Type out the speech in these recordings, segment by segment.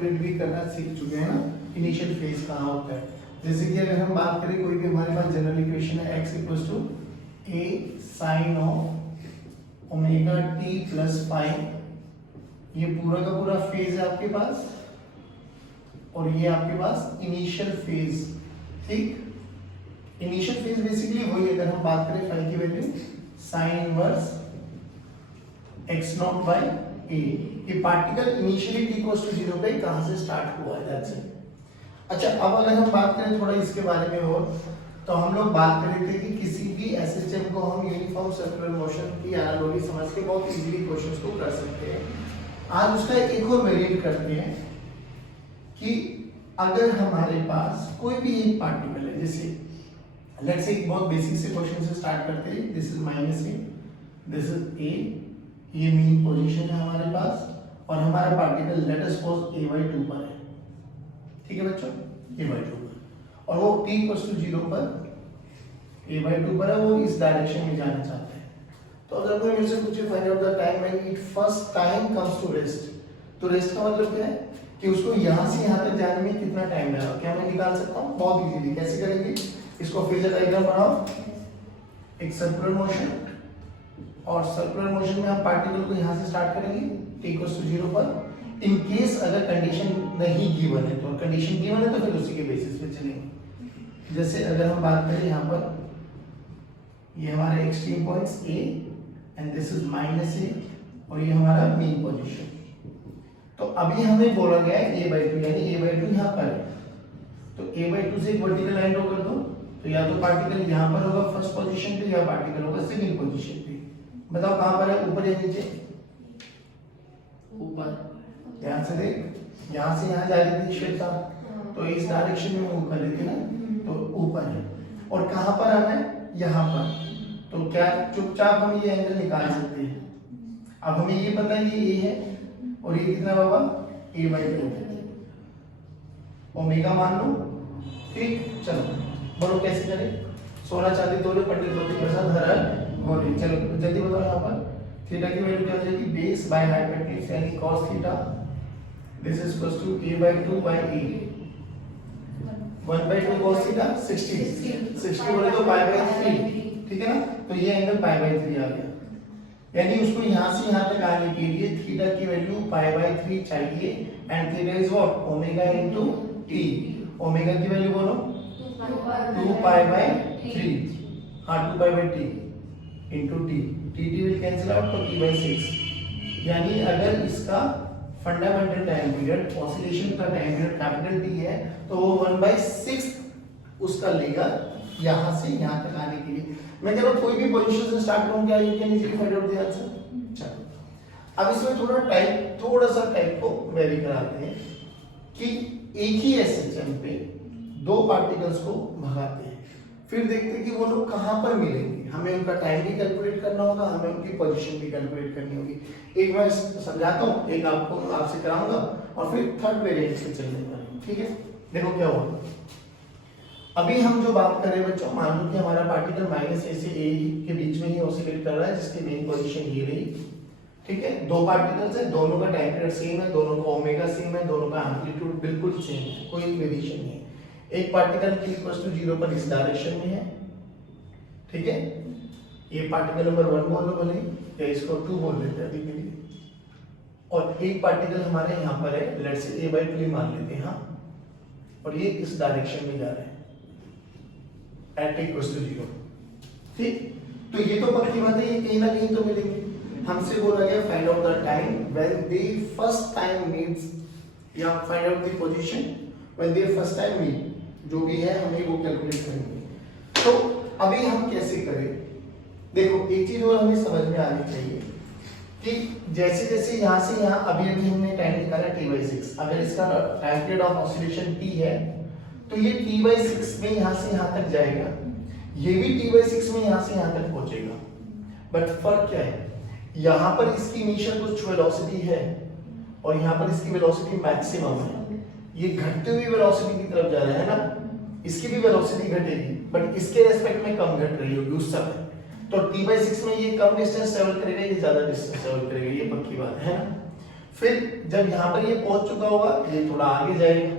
Calculate भी करना सीख चुके हैं ना, इनिशियल फेज कहाँ होता है। जैसे कि अगर हम बात करें कोई भी हमारे पास जनरल इक्वेशन है x equals to a sin of omega t plus five, ये पूरा का पूरा फेज है आपके पास और ये आपके पास इनिशियल फेज। ठीक, इनिशियल फेज बेसिकली वही, अगर हम बात करें फाइव की value sine inverse x not by a, ये particle initially t equals to 0 पे कहां से स्टार्ट हुआ है, दैट्स इट। अच्छा, अब अगर हम बात करें थोड़ा इसके बारे में और, तो हम लोग बात कर रहे थे कि किसी भी एसएचएम को हम यूनिफॉर्म सर्कुलर मोशन की एनालॉजी समझ के बहुत इजीली क्वेश्चंस को कर सकते हैं। आज उसका एक और वेरिएंट करते हैं कि अगर हमारे पास कोई भी एक पार्टिकल है, जैसे लेट्स से एक बहुत बेसिक से क्वेश्चन से स्टार्ट करते हैं। This is minus A, this is a, ये मीन पोजीशन है हमारे पास और हमारा particle let us suppose a/2 पर है। ठीक है बच्चों, a/2 पर, और वो t इक्वल्स टू 0 पर a/2 पर है, वो इस डायरेक्शन में जाना चाहते हैं। तो अगर कोई मुझसे पूछे find out the time when it first time comes to rest, तो रेस्ट का मतलब क्या है कि उसको यहां से यहां तक जाने में कितना टाइम लगा, क्या मैं निकाल सकता हूं बहुत इजीली। कैसे करेंगे, इसको फेजर डायग्राम बनाओ, एक सर्कुलर मोशन, और सर्कुलर मोशन में हम पार्टिकल को यहां से स्टार्ट करेंगे t इक्वल्स टू 0 पर। इन केस अगर कंडीशन नहीं गिवन है, तो कंडीशन गिवन है तो फिर उसी के बेसिस पे चलेंगे। जैसे अगर हम बात करें यहाँ पर, ये हमारे extreme points a and this is minus a और ये हमारा मीन पोजीशन। तो अभी हमें बोला गया है a/2, यानी a/2 यहाँ पर है, तो a/2 से एक वर्टिकल लाइन ड्रॉ कर दो, तो या तो पार्टिकल यहाँ पर होगा फर्स्ट पोजीशन पे या पार्टिकल होगा सेकंड पोजीशन पे। बताओ कहाँ पर है, ऊपर या नीचे? ऊपर। ध्यान से देख, यहाँ से यहाँ जा रही थी श्वेता, तो इस डायरेक्शन में मूव कर रही थी ना, तो ऊपर है। और कहाँ पर आना है, यहाँ पर, तो क्या चुपचाप हम ये एंगल निकाल सकते हैं। अब हमें ये पता है ये a है और ये कितना बाबा a/2, ओमेगा मान लो। ठीक, चलो बोलो कैसे करें। सोना चांदी तोले पंडित ज्योति प्रसाद हर बोले, चलो जल्दी बताओ। यहाँ पर थीटा की वैल्यू क्या हो जाएगी, बेस बाय हाइपोटेन्यूज यानी cos theta, this is equals to a/2 by a, 1/2 cos theta 60 बोले तो π/3, ठीक है ना। तो ये एंगल π/3 आ गया, यानी उसको यहाँ से यहाँ तक आने के लिए थीटा की वैल्यू π/3 चाहिए, and theta is what, omega into t। Omega की वैल्यू बोलो 2π/3, हाँ 2π/3 into t, t will cancel out, तो t/6। यानी अगर इसका फंडामेंटल टाइम पीरियड, ऑसिलेशन का टाइम पीरियड कैपिटल T है, तो वो 1/6 उसका लेगा यहाँ से यहाँ तक आने के लिए। मैं कह रहा हूँ कोई भी पोजीशन से स्टार्ट करूँ, क्या you can easily find out the answer. चलो अब इसमें थोड़ा सा टाइप को वेरी कराते हैं कि एक ही एसएचएम पे दो पार्टिकल्स को भगाते हैं, फिर देखते हैं कि वो लोग कहाँ पर मिलेंगे। हमें उनका टाइम भी कैलकुलेट करना होगा, हमें उनकी पोजीशन भी कैलकुलेट करनी होगी। एक मैं समझाता हूँ, एक आपको आपसे कराऊंगा और फिर थर्ड वेरिएंट से चलने वाले। ठीक है, देखो क्या होगा। अभी हम जो बात कर रहे हैं बच्चों, मान लो कि हमारा पार्टिकल माइनस ए से ए के बीच में ही ऑसिलेट कर रहा है, जिसकी मेन पोजीशन ये रही। ठीक है, दो पार्टिकल्स है, दोनों का टाइम पीरियड सेम है, दोनों का ओमेगा सेम है, दोनों का एम्पलीट्यूड बिल्कुल सेम है, कोई वेरिएशन नहीं है। एक पार्टिकल t इक्वल्स टू 0 पर इस डायरेक्शन में है, ठीक है, ये पार्टिकल नंबर 1 बोल लो भले, या इसको 2 बोल लेते हैं अभी के लिए। और एक पार्टिकल हमारे यहाँ पर है, लेट्स से a/2 मान लेते हैं, हाँ, और ये इस डायरेक्शन में जा रहा है एट t इक्वल्स टू 0। ठीक, तो ये तो पक्की बात है, ये कहीं ना कहीं तो मिलेंगे। हमसे बोला गया find out the time when they first time meets, या find out the position when they first time meet, जो भी है हमें वो कैलकुलेट करेंगे। तो अभी हम कैसे करें, देखो एक चीज और हमें समझ में आनी चाहिए कि जैसे जैसे यहाँ से यहाँ, अभी हमने टाइम निकाला t/6, अगर इसका time period of oscillation t है, तो ये t/6 में यहाँ से यहाँ तक जाएगा, ये भी t/6 में यहाँ से यहाँ तक पहुंचेगा। बट फर्क क्या है, यहाँ पर इसकी इनिशियल कुछ वेलोसिटी है और यहाँ पर इसकी वेलोसिटी मैक्सिमम है। ये घटती हुई वेलोसिटी की तरफ जा रहा है ना, इसकी भी वेलोसिटी घटेगी, बट इसके रेस्पेक्ट में कम घट रही होगी उस समय। तो t/6 में ये कम डिस्टेंस ट्रेवल करेगा, ये ज्यादा डिस्टेंस ट्रेवल करेगा, ये पक्की बात है ना। फिर जब यहाँ पर ये पहुंच चुका होगा ये थोड़ा आगे जाएगा,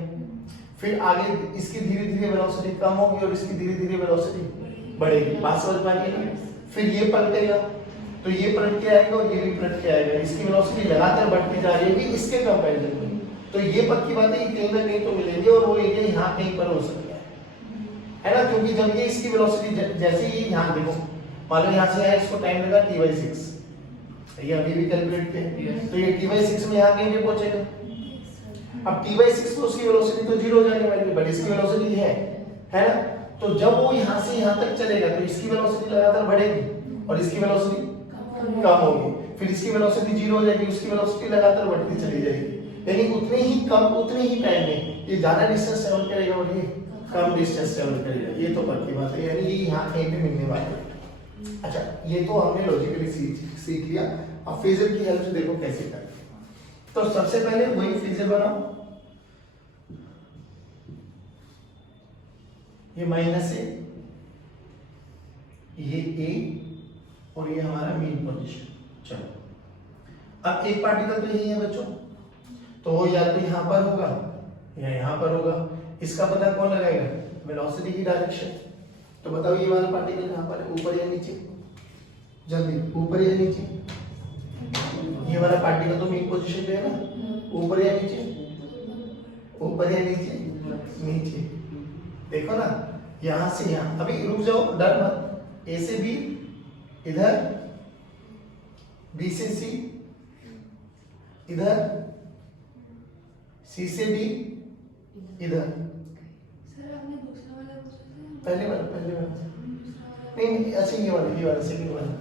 फिर आगे इसकी धीरे धीरे वेलोसिटी कम होगी और इसकी धीरे धीरे वेलोसिटी बढ़ेगी। बात समझ पा रही है ना? फिर ये पलटेगा तो ये पलट के आएगा और ये भी पलट के आएगा, इसकी वेलोसिटी लगातार बढ़ती जा रही है इसके कंपैरिजन में। तो ये पक्की बात है कि कहीं ना कहीं तो मिलेंगे और वो एरिया यहाँ कहीं पर हो सकता है ना, क्योंकि जब ये इसकी वेलोसिटी जैसे ही यहाँ देखो मान लो यहाँ से आया इसको टाइम लगा t/6, ये अभी भी कैलकुलेट किया तो ये t/6 में यहाँ कहीं पे पहुंचेगा। अब t/6 तो उसकी वेलोसिटी तो 0 हो जाने वाली है, बट इसकी वेलोसिटी है ना, तो जब वो यहाँ से यहाँ तक चलेगा तो इसकी वेलोसिटी लगातार बढ़ेगी और इसकी वेलोसिटी कम होगी, फिर इसकी वेलोसिटी 0 हो जाएगी, उसकी वेलोसिटी लगातार बढ़ती चली जाएगी, यानी उतने ही कम उतने ही टाइम में ये ज्यादा डिस्टेंस ट्रैवल करेगा और ये कम डिस्टेंस ट्रैवल करेगा। ये तो पक्की बात है, यानी ये यहाँ कहीं पे मिलने वाला है। अच्छा, ये तो हमने लॉजिकली सीख लिया। अब फेजर की हेल्प से देखो कैसे करें। तो सबसे पहले वही फेजर बनाओ, ये माइनस है, ये ए और ये हमारा मेन पोजीशन। चलो अब एक पार्टिकल तो यही है बच्चों, तो वो या तो यहाँ पर होगा या यहाँ पर होगा, इसका पता कौन लगाएगा? वेलोसिटी की डायरेक्शन। तो बताओ ये वाला पार्टिकल कहाँ पर है, ऊपर या नीचे? जल्दी, ऊपर या नीचे? ये वाला पार्टिकल तो मेन पोजीशन पे है ना, ऊपर या नीचे? ऊपर या नीचे? नीचे। देखो ना, यहाँ से यहाँ, अभी रुक जाओ, डर मत। ए से बी इधर, बी से सी इधर, सी से डी इधर। सर आपने दूसरा वाला पहले वाला नहीं, अच्छा ये वाला सेकंड वाला।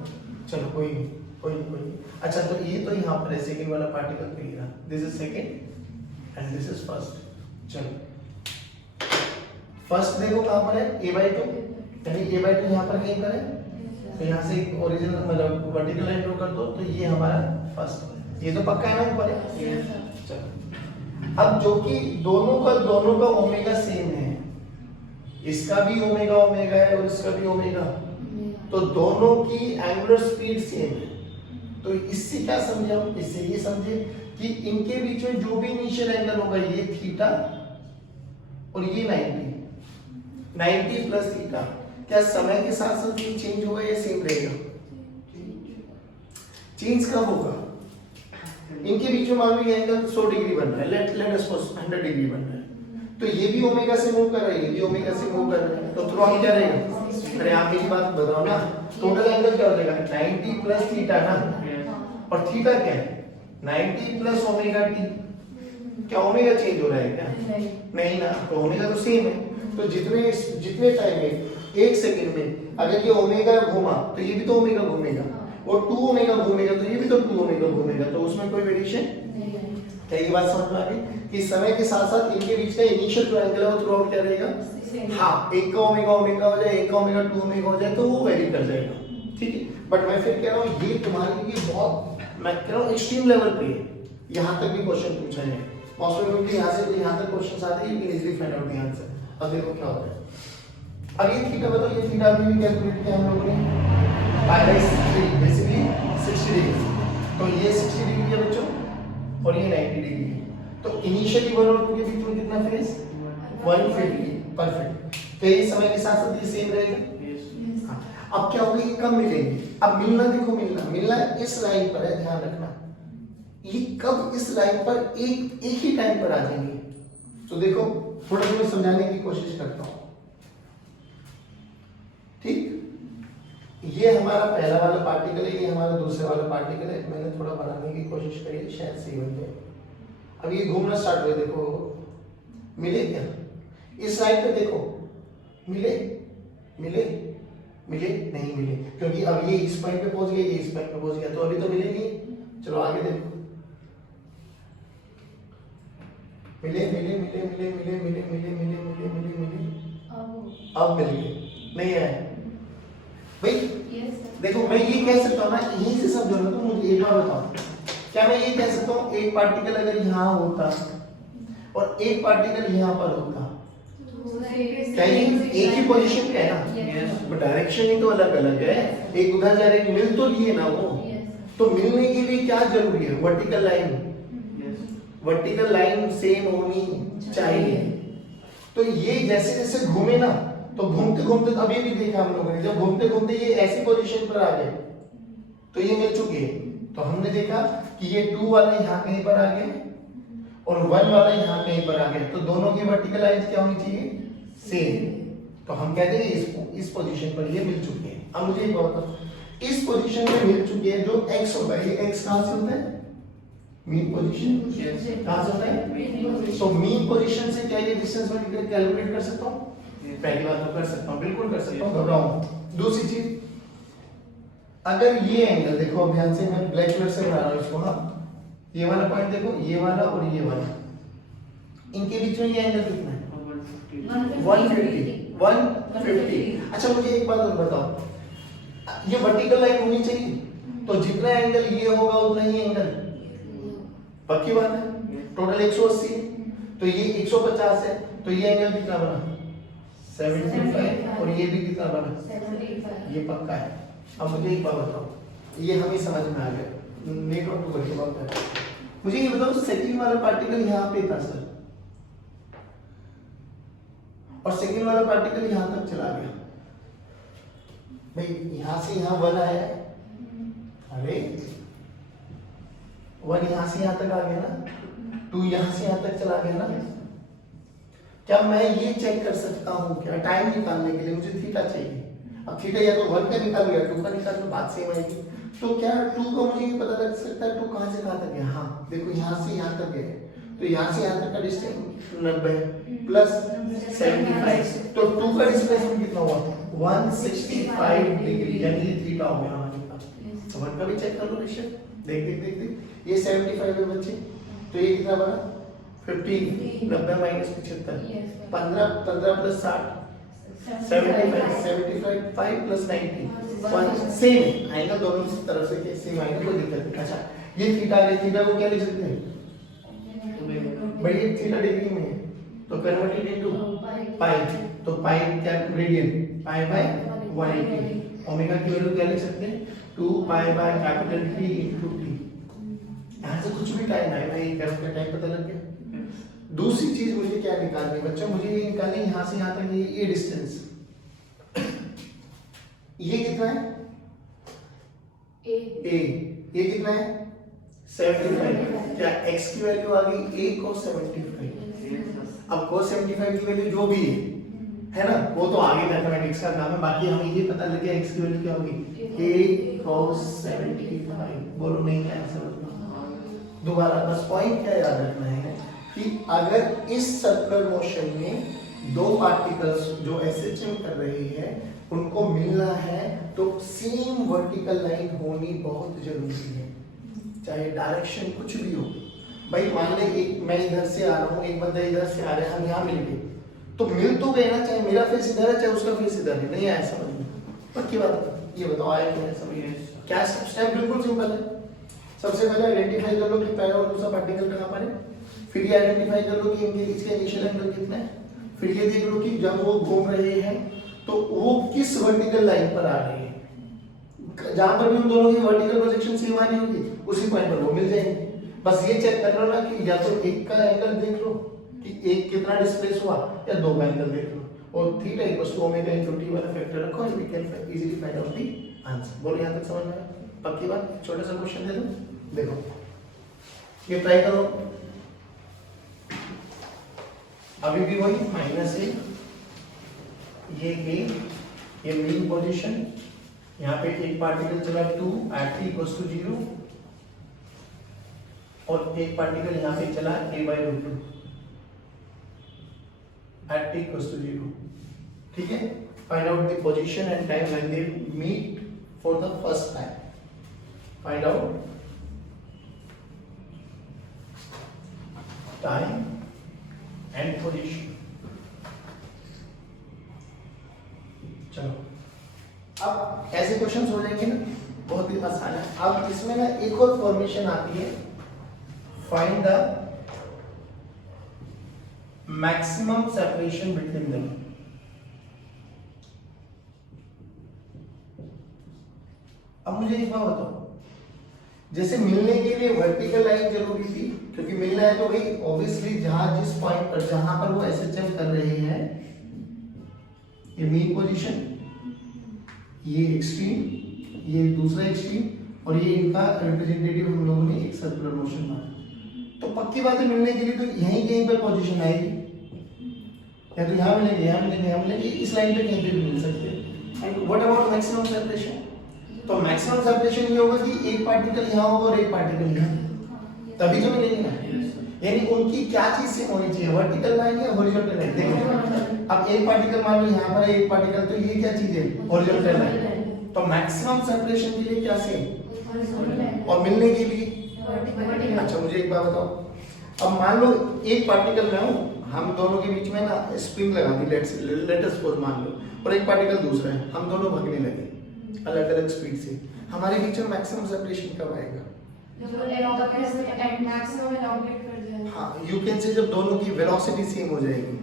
चलो कोई नहीं। अच्छा तो ये तो यहाँ पर है, सेकंड वाला पार्टिकल पे गिरा, this is second and this is first. चलो फर्स्ट देखो कहाँ पर है, a/2, यानी a/2 यहाँ पर कहीं पर है, तो यहाँ से एक ओरिजिनल मतलब वर्टिकल लाइन ड्रॉ कर दो, तो ये हमारा फर्स्ट, ये तो पक्का है ना ऊपर है। चलो अब जो कि दोनों का ओमेगा सेम है, इसका भी ओमेगा है और इसका भी ओमेगा, तो दोनों की एंगुलर स्पीड सेम है। तो इससे क्या समझे हम? इससे ये समझे कि इनके बीच में जो भी इनिशियल एंगल होगा ये थीटा और ये 90 प्लस थीटा, क्या समय के साथ साथ ये चेंज होगा या सेम रहेगा? चेंज कब होगा? इनके बीच में मान लो ये एंगल 100 डिग्री बन रहा है, लेट अस सपोज 100 डिग्री बन रहा है, तो ये भी ओमेगा से मूव कर रहा है, ये भी ओमेगा से मूव कर रहा है, तो थ्रू आउट क्या रहेगा? अरे आप मेरी बात बताओ ना, टोटल एंगल क्या हो जाएगा? 90 प्लस थीटा ना, और थीटा क्या है? 90 प्लस ओमेगा टी। क्या ओमेगा चेंज हो रहा है क्या? नहीं ना, तो ओमेगा तो सेम है। तो जितने टाइम में, 1 सेकंड में अगर ये ओमेगा घूमा तो ये भी तो ओमेगा घूमेगा, और 2 ओमेगा घूमेगा तो ये भी तो 2 ओमेगा घूमेगा, तो उसमें कोई वेरिएशन। क्या ये बात समझ में आ गई कि समय के साथ साथ इनके बीच का इनिशियल जो एंगल है वो थ्रू आउट क्या रहेगा? हाँ, एक का ओमेगा हो जाए, एक का ओमेगा 2 ओमेगा हो जाए, तो वो वेरी कर जाएगा, ठीक है। बट मैं फिर कह रहा हूँ ये तुम्हारे लिए बहुत, मैं कह रहा हूँ एक्सट्रीम लेवल पे है, यहाँ तक भी क्वेश्चन पूछा है, पॉसिबिलिटी यहाँ से यहाँ तक क्वेश्चन आते हैं, you can easily find out the answer. अब देखो क्या होता है। अब ये थीटा बताओ, ये थीटा अभी भी कैलकुलेट किया हम लोगों ने, पाई/60 बेसिकली 60 डिग्री, तो ये 60 डिग्री है बच्चों और ये 90 डिग्री है, तो इनिशियली 1 और 2 के बीच में कितना फेज? 150, परफेक्ट। तो ये समय के साथ साथ ये सेम रहेगा। अब क्या होगा, ये कब मिलेंगे? अब मिलना देखो, मिलना इस लाइन पर है, ध्यान रखना, ये कब इस लाइन पर एक ही टाइम पर आ जाएंगे। तो देखो थोड़ा थोड़ा समझाने की कोशिश करता हूं, ठीक। ये हमारा पहला वाला पार्टिकल है, ये हमारा दूसरा वाला पार्टिकल है, मैंने थोड़ा बनाने की कोशिश करी, शायद सही बन जाए। अब ये घूमना स्टार्ट हुआ, देखो मिले क्या? इस लाइन पे देखो, मिले नहीं मिले, क्योंकि अब ये इस पॉइंट पे पहुंच गया, ये इस पॉइंट पे पहुंच गया, तो अभी तो मिलेंगे। चलो आगे देखो, मिले, अब मिल गए, नहीं आए भाई। देखो मैं ये कह सकता हूँ ना, यहीं से समझो ना, तो मुझे एक बार बताओ, क्या मैं ये कह सकता हूँ एक पार्टिकल अगर यहाँ होता और एक पार्टिकल यहाँ पर होता, क्या ये एक ही पोजीशन पे है ना, बट डायरेक्शन ही तो अलग अलग है, एक उधर जा रहे, मिल तो लिए ना वो, तो मिलने के लिए क्या जरूरी है? Vertical line, vertical line same होनी चाहिए। तो ये जैसे जैसे घूमे ना, तो घूमते घूमते अभी भी देखा हम लोगों ने, जब घूमते घूमते ये ऐसी पोजीशन पर आ गए तो ये मिल चुके हैं। तो हमने देखा कि ये 2 वाला यहाँ कहीं पर आ गया और 1 वाला यहाँ कहीं पर आ गया, तो दोनों की वर्टिकल लाइंस क्या होनी चाहिए? सेम। तो हम कहते हैं इस पोजीशन पर ये मिल चुके हैं। अब मुझे एक बात बताओ, इस पोजीशन में मिल चुके हैं, जो x होता है, ये x कहां से होता है? मीन पोजीशन कहां से होता है? तो मीन पोजीशन से क्या ये डिस्टेंस मैं कैलकुलेट कर सकता हूं? पहली बात तो कर सकता हूं, बिल्कुल कर सकता हूं, घबराओ। दूसरी चीज, अगर ये एंगल देखो, अब ध्यान से मैं ब्लैक कलर से बना रहा हूं इसको, हाँ, ये वाला पॉइंट देखो, ये वाला और ये वाला, इनके बीच में ये एंगल कितना है? 150। अच्छा मुझे एक बात और बताओ, ये वर्टिकल लाइन होनी चाहिए, तो जितना एंगल ये होगा उतना ही एंगल, पक्की बात है। टोटल 180 है, तो ये 150 है, तो ये एंगल कितना बना? 75। और ये भी कितना बना? 75। ये पक्का है। अब मुझे एक बात बताओ, ये हमें समझ में आ गया, नेटवर्क टू करके बात है। मुझे ये बताओ, सेकंड वाला पार्टिकल यहाँ पे था सर, और सेकंड वाला पार्टिकल यहाँ तक चला गया, भाई यहाँ से यहाँ 1 आया, अरे 1 यहाँ से यहाँ तक आ गया ना, 2 यहाँ से यहाँ तक चला गया ना। क्या मैं ये चेक कर सकता हूँ क्या, टाइम निकालने के लिए मुझे थीटा चाहिए? अब थीटा या तो 1 का निकालो या 2 का निकालो, बात सेम आएगी। तो क्या 2 का मुझे ये पता लग सकता है 2 कहाँ से कहाँ तक गया? हाँ देखो, यहाँ से यहाँ तक गया, तो यहाँ से यहाँ तक का डिस्टेंस 90 प्लस 75, तो 2 का डिस्प्लेसमेंट कितना हुआ? 165 डिग्री, यानी ये थीटा हो गया हमारे पास। तो 1 का भी चेक कर लो निश्चित, देख देख देख देख, ये 75 है बच्चे, तो ये कितना बना? 15, 90 माइनस 75, 15 प्लस 60, 75 5 प्लस 90, 1 सेम आएगा दोनों तरफ से, सेम आएगा, कोई दिक्कत नहीं। अच्छा ये थीटा है, थीटा को क्या लिख सकते हैं भाई? ये थीटा डिग्री में है, तो कन्वर्टेड इनटू पाई, तो पाई क्या? Radian, pi by 180। ओमेगा की वैल्यू क्या लिख सकते हैं? 2 pi by capital T into T। यहां से कुछ भी टाइम आए भाई, कर्व का टाइम पता लग गया। दूसरी चीज मुझे क्या निकालनी है बच्चों? मुझे ये निकालनी, यहां से यहां तक ये डिस्टेंस, ये कितना है? a, ये कितना है? 75। क्या x की वैल्यू आ गई 1 और 75। अब cos 75 की वैल्यू जो भी है ना, वो तो आगे मैथमेटिक्स का काम है, बाकी हमें ये पता लग गया x की वैल्यू क्या होगी? a cos 75। बोलो नहीं है समझ में? दोबारा बस पॉइंट क्या याद रखना है कि अगर इस सर्कुलर मोशन में दो पार्टिकल्स जो एसएचएम कर रही है उनको मिलना है, तो सेम वर्टिकल लाइन होनी बहुत जरूरी है, चाहे डायरेक्शन कुछ भी हो। भाई मान ले एक मैं इधर से आ रहा हूँ, एक बंदा इधर से आ रहा है, हम यहाँ मिल गए, तो मिल तो गए ना, चाहे मेरा फेस इधर है चाहे उसका फेस इधर है। नहीं आया समझ में? पक्की बात ये बताओ, आया कि नहीं समझ में? क्या स्टेप बिल्कुल सिंपल है। सबसे पहले आइडेंटिफाई कर लो कि पहला और दूसरा पार्टिकल कहाँ पर है, फिर ये आइडेंटिफाई कर लो कि इनके बीच का इनिशियल एंगल कितना है, फिर ये देख लो कि जब वो घूम रहे हैं तो वो किस वर्टिकल लाइन पर आ रही है। जहां पर भी उन दोनों की वर्टिकल प्रोजेक्शन सेम आ रही होगी उसी पॉइंट पर वो मिल जाएंगे। बस ये चेक कर लो ना कि या तो एक का एंगल देख लो कि एक कितना डिस्प्लेस हुआ, या दो का एंगल देख लो, और theta equals to omega into T वाला फैक्टर रखो and we can easily find out the answer. बोलो यहां तक समझ में आया? पक्की बात? छोटा सा क्वेश्चन दे दो, देखो ये ट्राई करो। अभी भी वही माइनस है, ये मेन पोजीशन, यहाँ पे एक पार्टिकल चला 2 at t equals to 0 और एक पार्टिकल यहाँ पे चला a/√2 at t equals to 0। ठीक है, find out the position and time when they meet for the first time. Find out time and position. चलो अब ऐसे क्वेश्चंस हो जाएंगे ना, बहुत ही आसान है। अब इसमें ना एक और फॉर्मेशन आती है, find the maximum separation between them. अब मुझे एक बात बताओ, जैसे मिलने के लिए वर्टिकल लाइन जरूरी थी, क्योंकि मिलना है तो भाई ऑब्वियसली जहां जिस पॉइंट पर जहां पर वो एसएचएम कर रहे हैं, ये मीन पोजीशन, ये एक्सट्रीम, ये दूसरा एक्सट्रीम और ये इनका रिप्रेजेंटेटिव हम लोगों ने एक सर्कुलर मोशन माना। तो पक्की बात है मिलने के लिए तो यहीं कहीं पर पोजीशन आएगी, या तो यहाँ मिलेंगे, यहाँ मिलेंगे, यहाँ मिलेंगे, इस लाइन पे कहीं पे भी मिल सकते हैं। And what about maximum separation? तो मैक्सिमम सेपरेशन ये होगा कि एक पार्टिकल यहाँ होगा और एक पार्टिकल यहाँ, तभी तो मिलेंगे ना। यानी उनकी क्या चीज सेम होनी चाहिए, वर्टिकल लाइन या हॉरिजॉन्टल लाइन? देखो अब एक पार्टिकल मान लो यहाँ पर है, एक पार्टिकल, तो ये क्या चीज है, हॉरिजॉन्टल लाइन। तो मैक्सिमम सेपरेशन के लिए क्या सेम और मिलने के लिए? अच्छा मुझे एक बात बताओ, अब मान लो एक पार्टिकल में हूँ, हम दोनों के बीच में ना स्प्रिंग लगा दी, लेट अस सपोज मान लो, और एक पार्टिकल दूसरा है, हम दोनों भागने लगे अलग अलग स्पीड से, हमारे बीच में मैक्सिमम सेपरेशन कब आएगा? हाँ, यू कैन से जब दोनों की वेलोसिटी सेम हो जाएगी।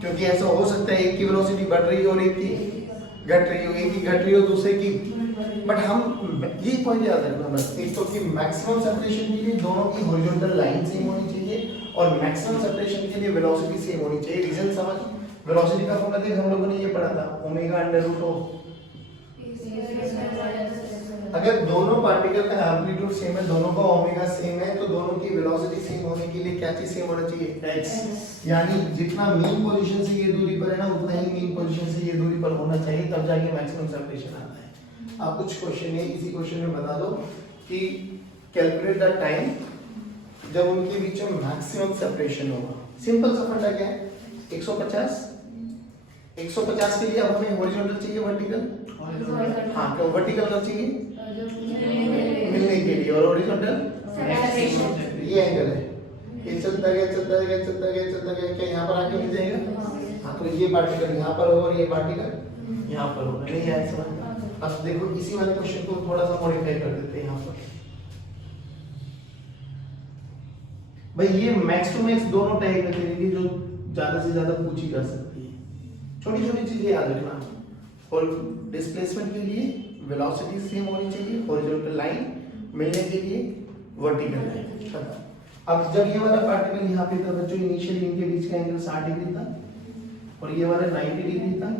क्योंकि ऐसा हो सकता है एक की वेलोसिटी बढ़ रही हो और एक की घट रही हो, एक की घट रही हो दूसरे की, बट हम ये पॉइंट याद रखना बस, एक तो कि मैक्सिमम सेपरेशन के लिए दोनों की हॉरिजॉन्टल लाइन सेम होनी चाहिए और मैक्सिमम सेपरेशन के लिए वेलोसिटी सेम होनी चाहिए। रीजन समझ? वेलोसिटी का फॉर्मूला देख हम लोगों ने ये पढ़ा था, ओमेगा अंडर रूट ऑफ, अगर दोनों पार्टिकल का एम्पलीट्यूड सेम है, दोनों का ओमेगा सेम है, तो दोनों की वेलोसिटी सेम होने के लिए क्या चीज सेम होना चाहिए? x। यानी जितना मीन पोजीशन से ये दूरी पर है ना, उतना ही मीन पोजीशन से ये दूरी पर होना चाहिए, तब जाके मैक्सिमम सेपरेशन आता है। अब कुछ क्वेश्चन है, इसी क्वेश्चन में बता दो कि कैलकुलेट द टाइम जब उनके बीच में मैक्सिमम सेपरेशन होगा। सिंपल सा फंडा क्या है, 150 150 के लिए अब हमें हॉरिजॉन्टल चाहिए, वर्टिकल? हाँ, तो वर्टिकल का चाहिए मिलने के लिए, और हॉरिजॉन्टल ये एंगल है, ये चलता गया चलता गया चलता गया चलता गया, क्या यहाँ पर आके मिल जाएगा? हाँ, तो ये पार्टिकल यहाँ पर होगा और ये पार्टिकल यहाँ पर होगा। नहीं आया समझ? अब देखो इसी वाले क्वेश्चन को थोड़ा सा मॉडिफाई कर देते हैं यहाँ पर। भाई ये मैक्स टू मैक्स दोनों टाइप में करेंगे जो ज्यादा से ज्यादा पूछी जा सकती है। छोटी छोटी चीजें याद रखना, और डिस्प्लेसमेंट के लिए वेलोसिटी सेम होनी चाहिए, हॉरिजॉन्टल लाइन मिलने के लिए वर्टिकल लाइन। अब जब ये वाला पार्टिकल यहाँ पे था बच्चों, इनिशियली इनके बीच का एंगल 60 डिग्री था और ये वाला 90 डिग्री था,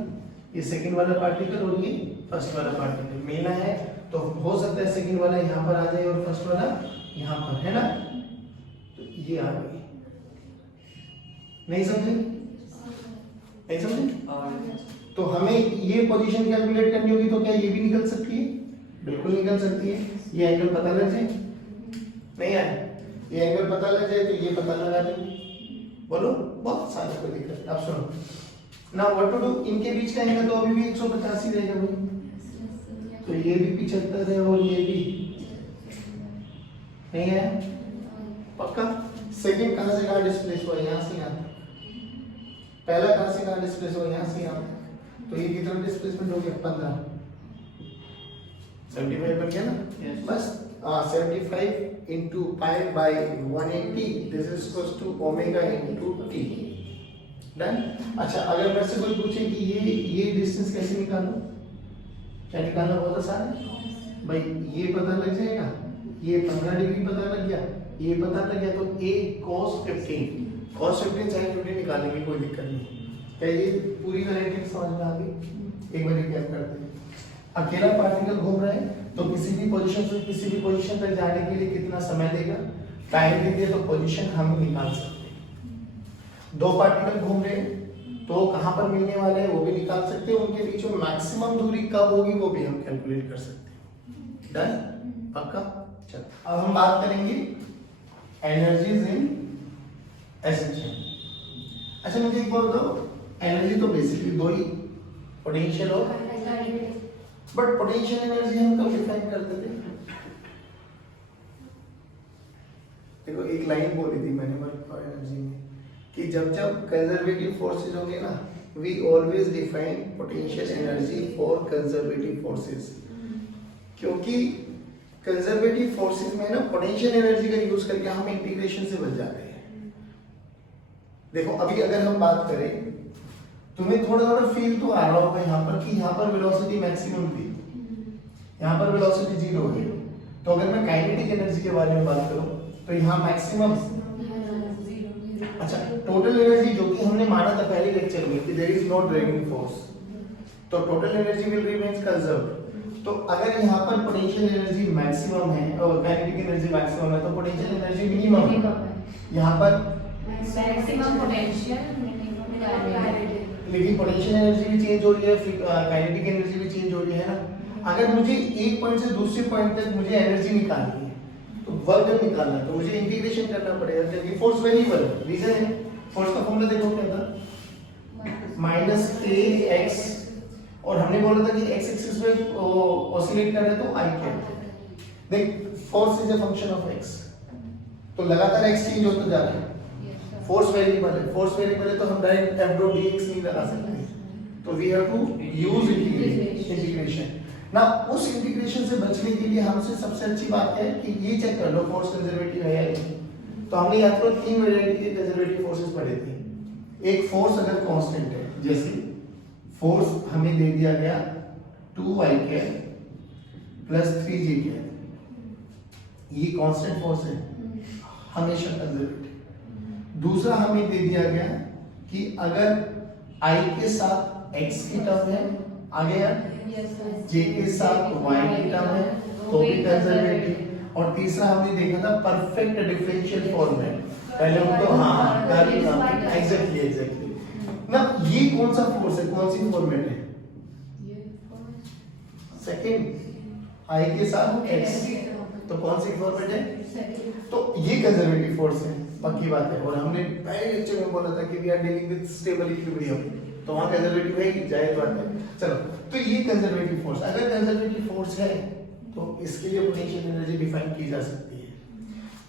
ये सेकंड वाला पार्टिकल और ये फर्स्ट वाला पार्टिकल मिलना है, तो हो सकता है सेकंड वाला यहाँ पर आ जाए और फर्स्ट वाला यहाँ पर, है ना? तो ये आ गई। नहीं समझे? नहीं समझे? तो हमें ये पोजीशन कैलकुलेट करनी होगी, तो क्या ये भी निकल सकती है? बिल्कुल निकल सकती है। ये एंगल पता लग जाए, नहीं आया? ये एंगल पता लग जाए तो ये पता लगा देंगे। बोलो, बहुत सारा कोई दिक्कत नहीं। अब सुनो ना, व्हाट टू डू, इनके बीच का एंगल तो अभी भी 150 ही रहेगा भाई, तो ये भी 75 है और ये भी नहीं है पक्का। सेकंड कहां से कहां डिस्प्लेस हुआ? यहां से यहां। पहला कहां से कहां डिस्प्लेस हुआ? यहां से यहां, तो ये कितना डिस्प्लेसमेंट हो गया? 15, 75 बन गया ना? बस 75 into pi by 180, this is equals to omega into t, done. अच्छा, अगर मेरे से कोई पूछे कि ये डिस्टेंस कैसे निकालो, क्या निकालना? बहुत आसान है भाई, ये पता लग जाएगा, ये 15 डिग्री पता लग गया, ये पता लग गया, तो a cos 15 sin 15 निकालेंगे, कोई दिक्कत नहीं। क्या ये पूरी वैरायटी समझ में आ गई? एक बार रिकैप करते हैं। अकेला पार्टिकल घूम रहा है तो किसी भी पोजीशन से किसी भी पोजीशन तक जाने के लिए कितना समय लेगा? टाइम दे दिया तो पोजीशन हम निकाल सकते हैं। दो पार्टिकल घूम रहे हैं तो कहां पर मिलने वाले हैं वो भी निकाल सकते हैं, उनके बीच में मैक्सिमम दूरी कब होगी वो भी हम कैलकुलेट कर सकते हैं। डन? पक्का? चलो अब हम बात करेंगे एनर्जीज इन एसएचएम। अच्छा मुझे एक बात बताओ, एनर्जी तो बेसिकली दो ही, पोटेंशियल और, बट पोटेंशियल एनर्जी हम कब डिफाइन करते थे? देखो एक लाइन बोली थी मैंने वर्क फॉर एनर्जी में कि जब जब कंजर्वेटिव फोर्सेस होंगे ना, we always define potential energy for conservative forces, क्योंकि कंजर्वेटिव फोर्सेस में ना पोटेंशियल एनर्जी का यूज करके हम इंटीग्रेशन से बच जाते हैं। देखो अभी अगर हम बात करें, तुम्हें थोड़ा थोड़ा फील तो आ रहा होगा यहाँ पर कि यहाँ पर वेलोसिटी मैक्सिमम थी, यहाँ पर वेलोसिटी 0 है, तो अगर मैं काइनेटिक एनर्जी के बारे में बात करूँ तो यहाँ मैक्सिमम अच्छा, टोटल एनर्जी जो कि हमने माना था पहले लेक्चर में कि there is no driving force, तो total energy will remains conserved. तो अगर यहाँ पर पोटेंशियल एनर्जी मैक्सिमम है और काइनेटिक एनर्जी मैक्सिमम है, तो पोटेंशियल एनर्जी मिनिमम है। यहाँ पर मैक्सिमम पोटेंशियल लेकिन पोटेंशियल एनर्जी भी चेंज हो रही है, काइनेटिक एनर्जी भी चेंज हो रही है ना। अगर मुझे एक पॉइंट से दूसरे पॉइंट तक मुझे एनर्जी निकालनी है, तो वर्क डन निकालना है, तो मुझे इंटीग्रेशन करना पड़ेगा क्योंकि फोर्स वेरिएबल है। रीजन है, फोर्स का फॉर्मूला देखो क्या था, माइनस के एक्स, और हमने बोला था कि एक्स एक्सिस पे ऑसिलेट कर रहे तो आई क्या देख, force is a function of x, तो लगातार एक्स चेंज होता जा रहा है। फोर्स वेरिएबल है, फोर्स वेरिएबल है तो हम डायरेक्ट एफ डॉट डीएक्स नहीं लगा सकते, तो we have to use integration ना। उस इंटीग्रेशन से बचने के लिए हमसे सबसे अच्छी बात है कि ये चेक कर लो फोर्स कंजर्वेटिव है या नहीं। तो हमने याद करो 3 वैरायटी के कंजर्वेटिव फोर्सेस पढ़े थे। एक फोर्स अगर कांस्टेंट है, जैसे फोर्स हमें दे दिया गया 2y प्लस 3j, ये कांस्टेंट फोर्स है, हमेशा कंजर्वेटिव। दूसरा हमें दे दिया गया कि अगर I के साथ x की टर्म है, आगे यार j के साथ y की टर्म है तो भी कंजर्वेटिव। और तीसरा हमने देखा था परफेक्ट डिफरेंशियल फॉर्मेट, पहले उनको हाँ एग्जैक्टली ना। ये कौन सा फोर्स है, कौन सी फॉर्मेट है, सेकंड I के साथ x, तो कौन सी फॉर्मेट है, तो ये कंजर्वेटिव फोर्स है, पक्की बात है। और हमने पहले लेक्चर में बोला था कि we are dealing with stable equilibrium, तो वहां कंजर्वेटिव है कि जायज बात है। चलो, तो ये कंजर्वेटिव फोर्स, अगर कंजर्वेटिव फोर्स है तो इसके लिए पोटेंशियल एनर्जी डिफाइन की जा सकती है।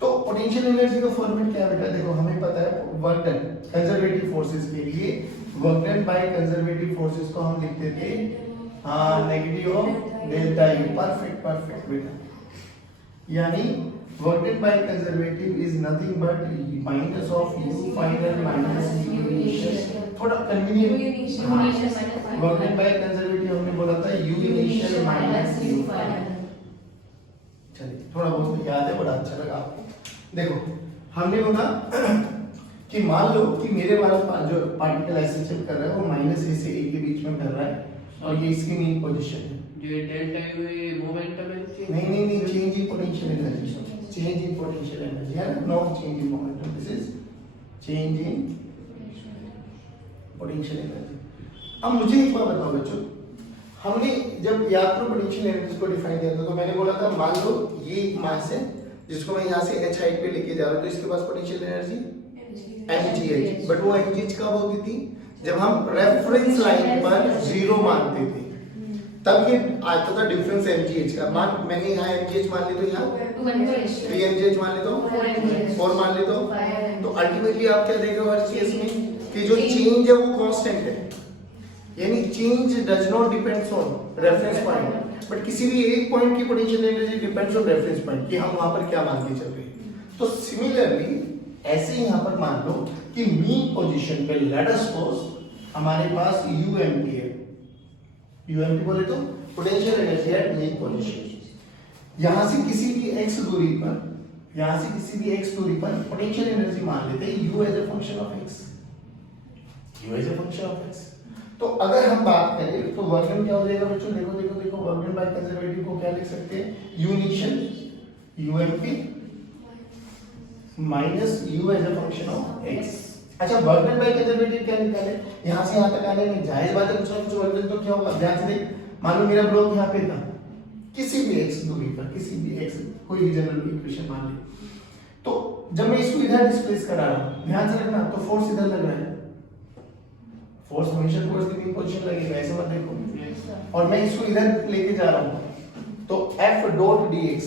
तो पोटेंशियल एनर्जी का फॉर्मूला क्या है बेटा, देखो हमें पता है वर्क डन कंजर्वेटिव फोर्सेस के लिए, work done by conservative forces को हम लिखते थे negative of delta U. Perfect बेटा, यानी work done by conservative is nothing but minus of u final minus u initial, थोड़ा convenient। work done by conservative हमने बोला था u initial minus u final। चलिए, थोड़ा बहुत याद है, बड़ा अच्छा लगा आपको। देखो हमने बोला कि मान लो कि मेरे वाला जो पार्टिकल एक्सेप्ट कर रहा है वो माइनस ए से ए के बीच में कर रहा है, और ये इसकी मेन पोजीशन है। जो डेल्टा यू ये मोमेंटम है, नहीं, change in potential energy, change in potential energy है, no change in momentum, this is change in potential energy. अब मुझे एक बात बताओ बच्चों, हमने जब याद करो पोटेंशियल एनर्जी को डिफाइन किया था, तो मैंने बोला था मान लो ये एक मास है जिसको मैं यहाँ से h हाइट पे लेके जा रहा हूँ, तो इसके पास पोटेंशियल एनर्जी mgh, बट वो mgh कब होती थी, जब हम रेफरेंस लाइन पर 0 मानते थे, तब ये आता था डिफरेंस mgh का। मान मैंने यहाँ mgh मान ली तो यहाँ 3 mgh मान ली तो 4 मान ली तो अल्टीमेटली आप क्या देख रहे हो हर केस में कि जो चेंज है वो कांस्टेंट है, यानी change does not depends on reference point, but किसी भी एक पॉइंट की potential energy depends on reference point कि हम वहां पर क्या मान के चल रहे हैं। तो सिमिलरली ऐसे ही यहाँ पर मान लो कि मीन पोजीशन पे लेट अस सपोज हमारे पास ump है, ump बोले तो potential energy at mean position. यहाँ से किसी भी x दूरी पर, यहाँ से किसी भी x दूरी पर पोटेंशियल एनर्जी मान लेते हैं u as a function of x, u as a function of x। तो अगर हम बात करें तो वर्क डन क्या हो जाएगा बच्चों, देखो वर्क डन बाय कंजर्वेटिव को क्या लिख सकते हैं, u initial ump minus u as a function of x। अच्छा, वर्क डन बाय कंजर्वेटिव क्या निकाले, यहां से यहां तक आने में जायज बात है, कुछ वर्क डन तो क्या होगा, ध्यान से देख, मान लो मेरा ब्लॉक यहां पे था, किसी भी x दूरी पर, किसी भी x कोई भी जनरल इक्वेशन मान ले, तो जब मैं इसको इधर डिस्प्लेस करा रहा हूं, ध्यान से रखना, तो फोर्स इधर लग रहा है, फोर्स हमेशा टुवर्ड्स द मीन पोजीशन लगेगा, ऐसे मत देखो। और मैं इसको इधर लेके जा रहा हूं, तो f डॉट dx,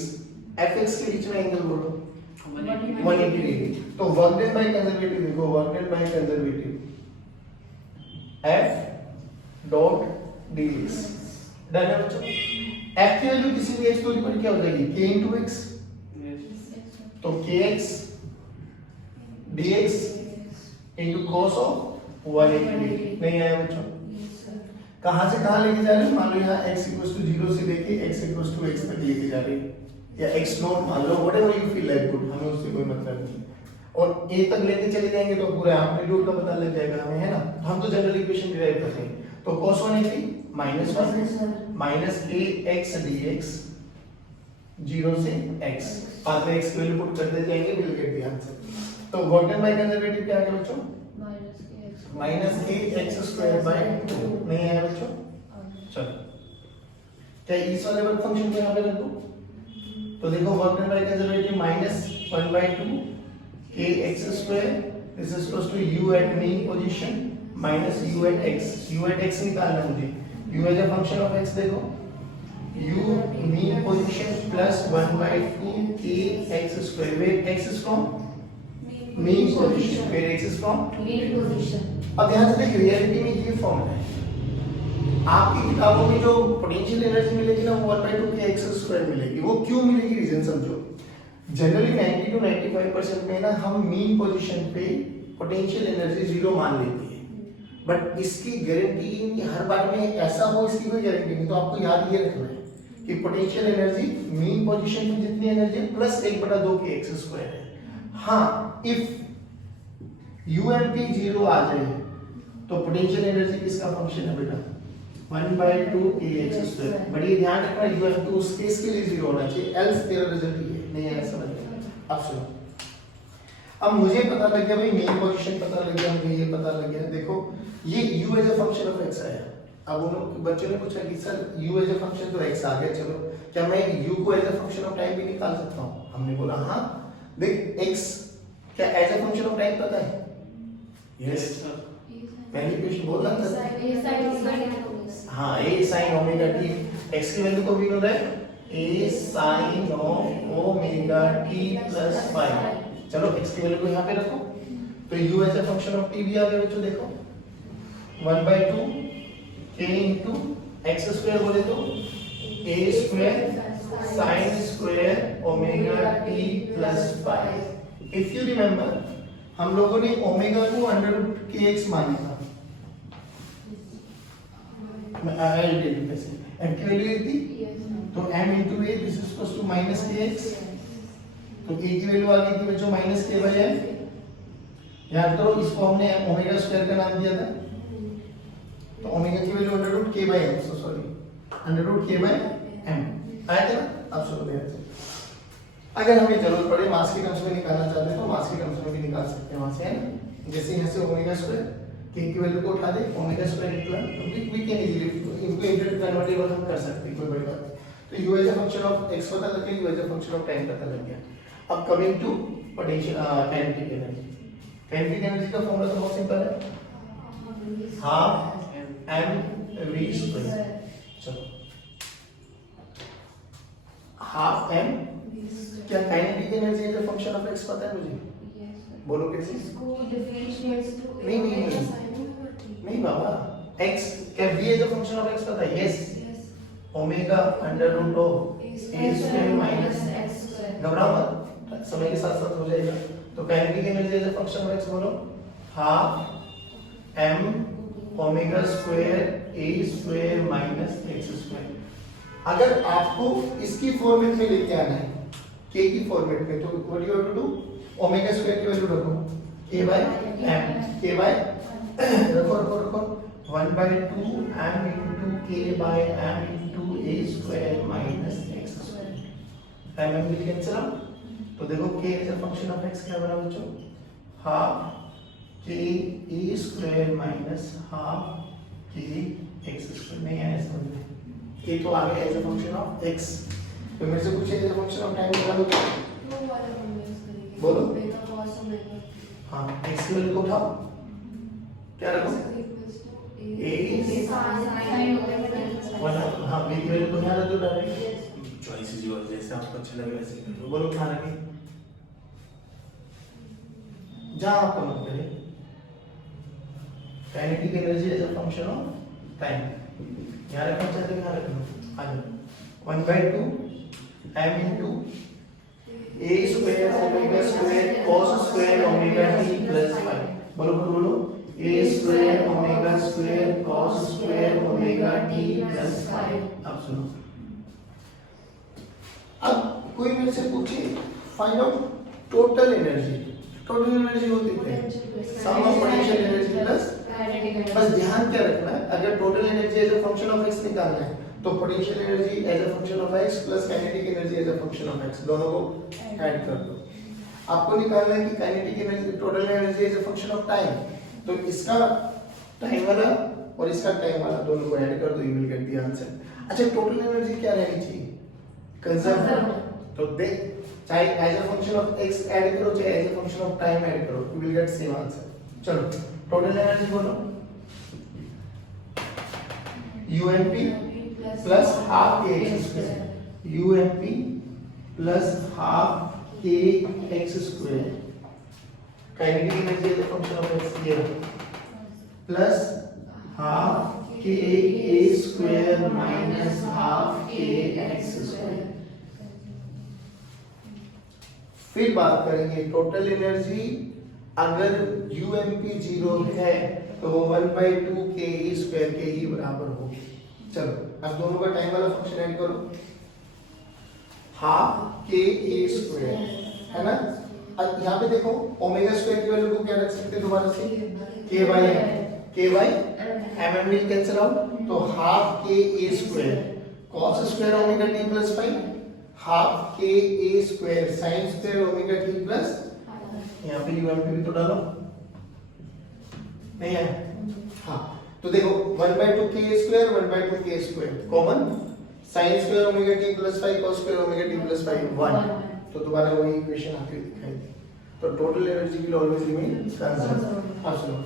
fx के बीच में एंगल बोलो 180 डिग्री। तो वर्क डन बाय कंजर्वेटिव देखो, work done by conservative f dot dx done है बच्चों। f की वैल्यू किसी भी x दूरी पर क्या हो जाएगी, k into x, तो kx dx into cos of 180 degree. नहीं आया बच्चों, कहां से कहां लेके जा रहे हैं, मान लो यहाँ x equals to 0 से लेके x equals to x तक लेके जा रहे हैं, या x नॉट मान लो, whatever you feel like good, हमें उससे कोई मतलब नहीं। और ए तक लेते चले जाएंगे तो पूरा एम्पलीट्यूड का पता लग जाएगा हमें, है ना। हम तो जनरल इक्वेशन डिराइव करते हैं, तो cos 180 -1 माइनस ए एक्स डी एक्स 0 से x, बाद में x की वैल्यू पुट करते जाएंगे, विल गेट द आंसर। तो गॉटन बाय कंजर्वेटिव क्या आ गया बच्चों? Minus A x square by 2 नहीं आया बच्चों? चलो क्या इस वाले वर्क फंक्शन को यहाँ पे रख दूं? तो देखो work done by conservative -1/2 a x square this is equals to u at mean position minus u at x, u at x निकालना मुझे, u as a function of x देखो u mean position plus 1/2 k x square, where x is from mean position, where x is from mean position। अब ध्यान से देखिए reality में ये formula है, आपकी किताबों में जो पोटेंशियल एनर्जी मिलेगी ना वो 1/2 के x स्क्वायर मिलेगी। वो क्यों मिलेगी, रीजन समझो। जनरली 90 to 95% में ना हम मीन पोजीशन पे पोटेंशियल एनर्जी 0 मान लेते हैं, बट इसकी गारंटी हर बार में ऐसा हो इसकी कोई गारंटी नहीं। तो आपको याद ये रखना है कि पोटेंशियल एनर्जी मीन पोजीशन में जितनी एनर्जी प्लस 1/2 के x स्क्वायर है। हाँ, इफ UMP 0 आ जाए तो पोटेंशियल एनर्जी किसका फंक्शन है बेटा? 1/2 kx स्क्वायर। बड़ी ध्यान रखना UMP उस केस के लिए 0 होना चाहिए, एल्स तेरा रिजल्ट ये नहीं आया समझ में। अब सुनो, अब मुझे पता लग गया भाई मेन पोजीशन पता लग गया, मुझे ये पता लग गया। देखो ये u as a function of x आया। अब उन बच्चों ने पूछा कि sir u as a function तो x आ गया, चलो क्या मैं u को as a function of time भी निकाल सकता हूं? हमने बोला हाँ। देख x क्या as a function of time पता है? यस पहली क्वेश्चन बोल रहा था हाँ, a sin omega t, x की वैल्यू को भी मिल रहा है a sin of omega t plus 5। चलो x की वैल्यू को यहाँ पे रखो, तो u as a function of t भी आ गया बच्चों। देखो 1/2 k into x स्क्वायर बोले तो a square sin square omega t plus 5। If you remember हम लोगों ने ओमेगा को √kx माना था, I'll tell you कैसे। m की वैल्यू थी तो m into a this is equals to minus kx, तो a की वैल्यू आ गई थी बच्चों -k/m। याद करो इसको हमने ओमेगा स्क्वायर का नाम दिया था, तो ओमेगा की value √k/m, so sorry √k/m आया था ना। अब सुनो ध्यान से, अगर हमें जरूरत पड़े मास के टर्म्स में निकालना चाहते हैं तो मास के टर्म्स में भी निकाल सकते हैं वहां से, है ना। जैसे यहाँ से ओमेगा स्क्वायर k की वैल्यू को उठा दे, ओमेगा स्क्वायर निकला, तो वी कैन इजीली इनको इंटर कन्वर्टेबल हम कर सकते हैं, कोई बड़ी बात नहीं। तो u as a function of x पता लग गया, u as a function of time पता लग गया। अब coming to potential kinetic energy. Kinetic energy का फॉर्मूला तो बहुत सिंपल है, हाफ m v स्क्वायर। चलो हाफ m, क्या kinetic energy as a function of x पता है मुझे? बोलो कैसे? नहीं बाबा, x क्या v as a function of x पता है? Yes, omega √of a square minus x square. घबराओ मत, समय के साथ साथ हो जाएगा। तो kinetic energy as a function of x बोलो half m omega square a square minus x square. अगर आपको इसकी फॉर्मेट में लेके आना है k की फॉर्मेट में, तो what you have to do, omega square की वैल्यू रखो k/m, रखो 1/2 m into k/m into a square minus x square। m will cancel out, तो देखो k is a function of x क्या बना बच्चों? Half k a square minus half k x square। नहीं आया समझ में? k तो आ गया as a function of x, तो मेरे से पूछे as a function of time निकालो बोलो। हाँ, x की वैल्यू को उठाओ, क्या रखो? a हाँ, b की वैल्यू को यहाँ रख दो डायरेक्ट। चॉइस इज योर, जैसे आपको अच्छा लगे वैसे कर दो। बोलो क्या रखें? जहाँ आपको मन करे। Kinetic energy as a function of time, यहाँ रखना चाहते हैं, यहाँ रख लो। आ जाओ 1/2 m into a square omega square cos square omega t plus 5। बोलो बोलो a square omega square cos square omega t plus 5। अब सुनो, अब कोई मेरे से पूछे find out total energy, total energy होती है sum of potential energy plus, बस ध्यान क्या रखना है, अगर total energy as a function of x निकालना है तो potential energy as a function of x plus kinetic energy as a function of x दोनों को ऐड कर दो। आपको निकालना है कि kinetic energy total energy as a function of time, तो इसका टाइम वाला और इसका टाइम वाला दोनों को ऐड कर दो, you will get the answer. अच्छा टोटल एनर्जी क्या रहनी चाहिए, कंजर्व, तो देख चाहे as a function of x add करो चाहे as a function of time add करो, you will get same answer. चलो टोटल एनर्जी बोलो, UMP plus half k x square, UMP plus half k x square, kinetic energy as a function of x ये plus half k a square minus half k x square. फिर बात करेंगे total energy, अगर UMP 0 है तो वो 1/2 के E square के ही बराबर होगी। चलो अब दोनों का टाइम वाला फंक्शन ऐड करो, हाफ के ए स्क्वायर है ना। अब यहाँ पे देखो ओमेगा स्क्वायर की वैल्यू को क्या रख सकते हैं दोबारा से, k by m will cancel out, तो half k a square cos square omega t plus five, half k a square sine square omega t plus, यहाँ पे यूएमपी भी तो डालो नहीं है, हाँ तो देखो 1/2 के स्क्वायर 1/2 के square common, sign square omega t plus five cos square omega t plus five 1, तो दोबारा वही इक्वेशन आपको दिखाई दी। तो total energy will always remain constant. अब सुनो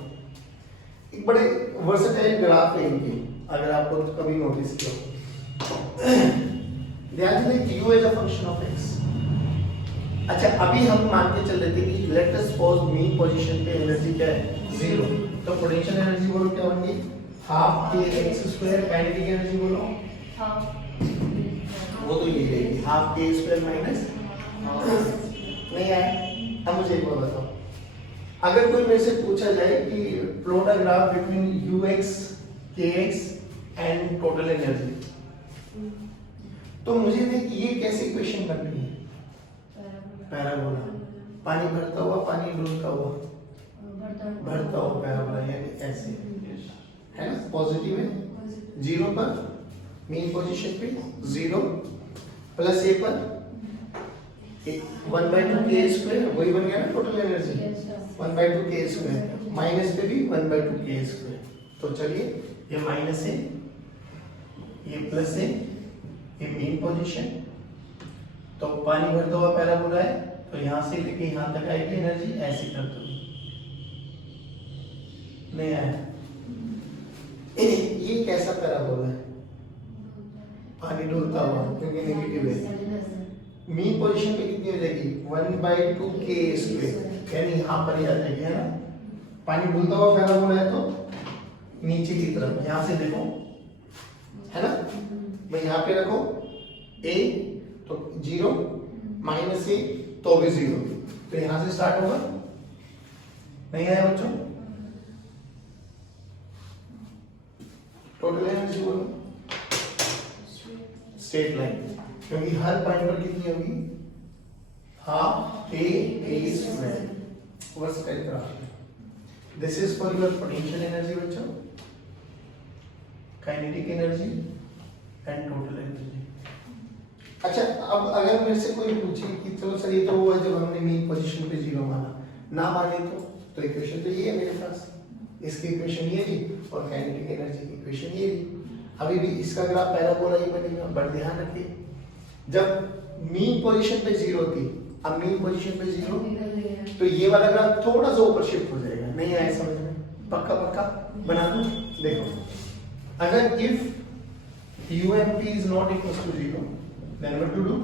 एक बड़े वर्सेटाइल ग्राफ है इनके, अगर आपको कभी नोटिस किया हो, ध्यान से देखिए u as a function of x। अच्छा अभी हम मान के चल रहे थे कि let us suppose mean position पे एनर्जी क्या है 0, तो पोटेंशियल एनर्जी बोलो क्या होगी, हाफ के x स्क्वायर, काइनेटिक एनर्जी बोलो वो तो ये रहेगी हाफ के स्क्वायर माइनस, नहीं है। अब मुझे एक बात बताओ, अगर कोई मेरे से पूछा जाए कि plot a graph between ux kx and total energy, तो मुझे देख ये कैसे इक्वेशन बननी है, पैराबोला, पानी भरता हुआ पानी डूबता हुआ भरता हुआ पैराबोला, यानी ऐसे है ना, पॉजिटिव है 0 पर मेन पोजीशन पे 0 प्लस a पर 1/2 के स्क्वायर, वही बन गया ना टोटल एनर्जी 1/2 के स्क्वायर, माइनस पे भी 1/2 के स्क्वायर। तो चलिए ये माइनस है ये प्लस है, ये मेन पोजीशन, तो पानी भरता हुआ पैराबोला है, तो यहां से लेके यहां तक आएगी एनर्जी, ऐसे कर दो नहीं आया। ये कैसा पैराबोला है, पानी डूबता हुआ क्योंकि नेगेटिव है, मीन पोजीशन पे कितनी हो जाएगी 1/2 के स्क्वायर, यानी यहां पर ही आ जाएगी है ना। पानी डूबता हुआ पैराबोला है तो नीचे की तरफ यहां से देखो है ना, मैं यहाँ पे रखो a तो 0 माइनस a तो भी 0, तो यहां से स्टार्ट होगा, नहीं आया बच्चों। टोटल एनर्जी बोलो, स्ट्रेट लाइन, क्योंकि हर पॉइंट पर कितनी होगी half k a square, versatile graph. This is for your potential energy बच्चों, kinetic energy and total energy. अच्छा अब अगर मेरे से कोई पूछे कि चलो सर ये तो हुआ जब हमने मेन पोजीशन पे 0 माना, ना माने तो इक्वेशन तो ये है मेरे पास, इसकी इक्वेशन ये थी और काइनेटिक एनर्जी की इक्वेशन ये थी। अभी भी इसका ग्राफ पैराबोला ही बनेगा, बट ध्यान रखिए जब मीन पोजीशन पे 0 थी, अब मीन पोजीशन पे 0 तो ये वाला ग्राफ थोड़ा सा ऊपर शिफ्ट हो जाएगा, नहीं आया समझ में, पक्का पक्का बना दो। देखो अगर if UMP is not equal to 0, then what to do?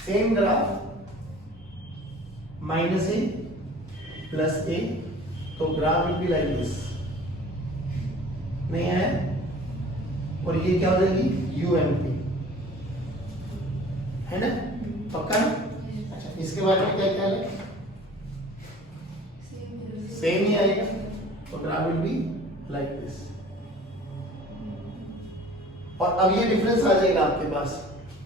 Same graph minus a plus a, तो graph will be like this, नहीं है, और ये क्या हो जाएगी UMP, है ना, पक्का ना। अच्छा इसके बाद में क्या क्या है, सेम ही आएगा, तो graph will be like this, और अब ये डिफरेंस आ जाएगा आपके पास,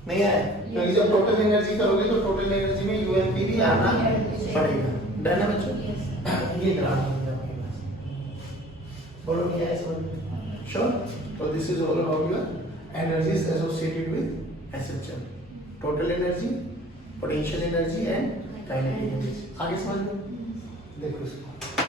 नहीं आया, क्योंकि जब टोटल एनर्जी करोगे तो टोटल एनर्जी में यूएमपी भी आना पड़ेगा। डन है बच्चों? Yes, ये ग्राफ है आपके पास, फॉलो किया है समझ में? श्योर? तो this is all about your energies associated with SHM, total energy, potential energy and kinetic energy. आगे समझ लो, देखो इसको।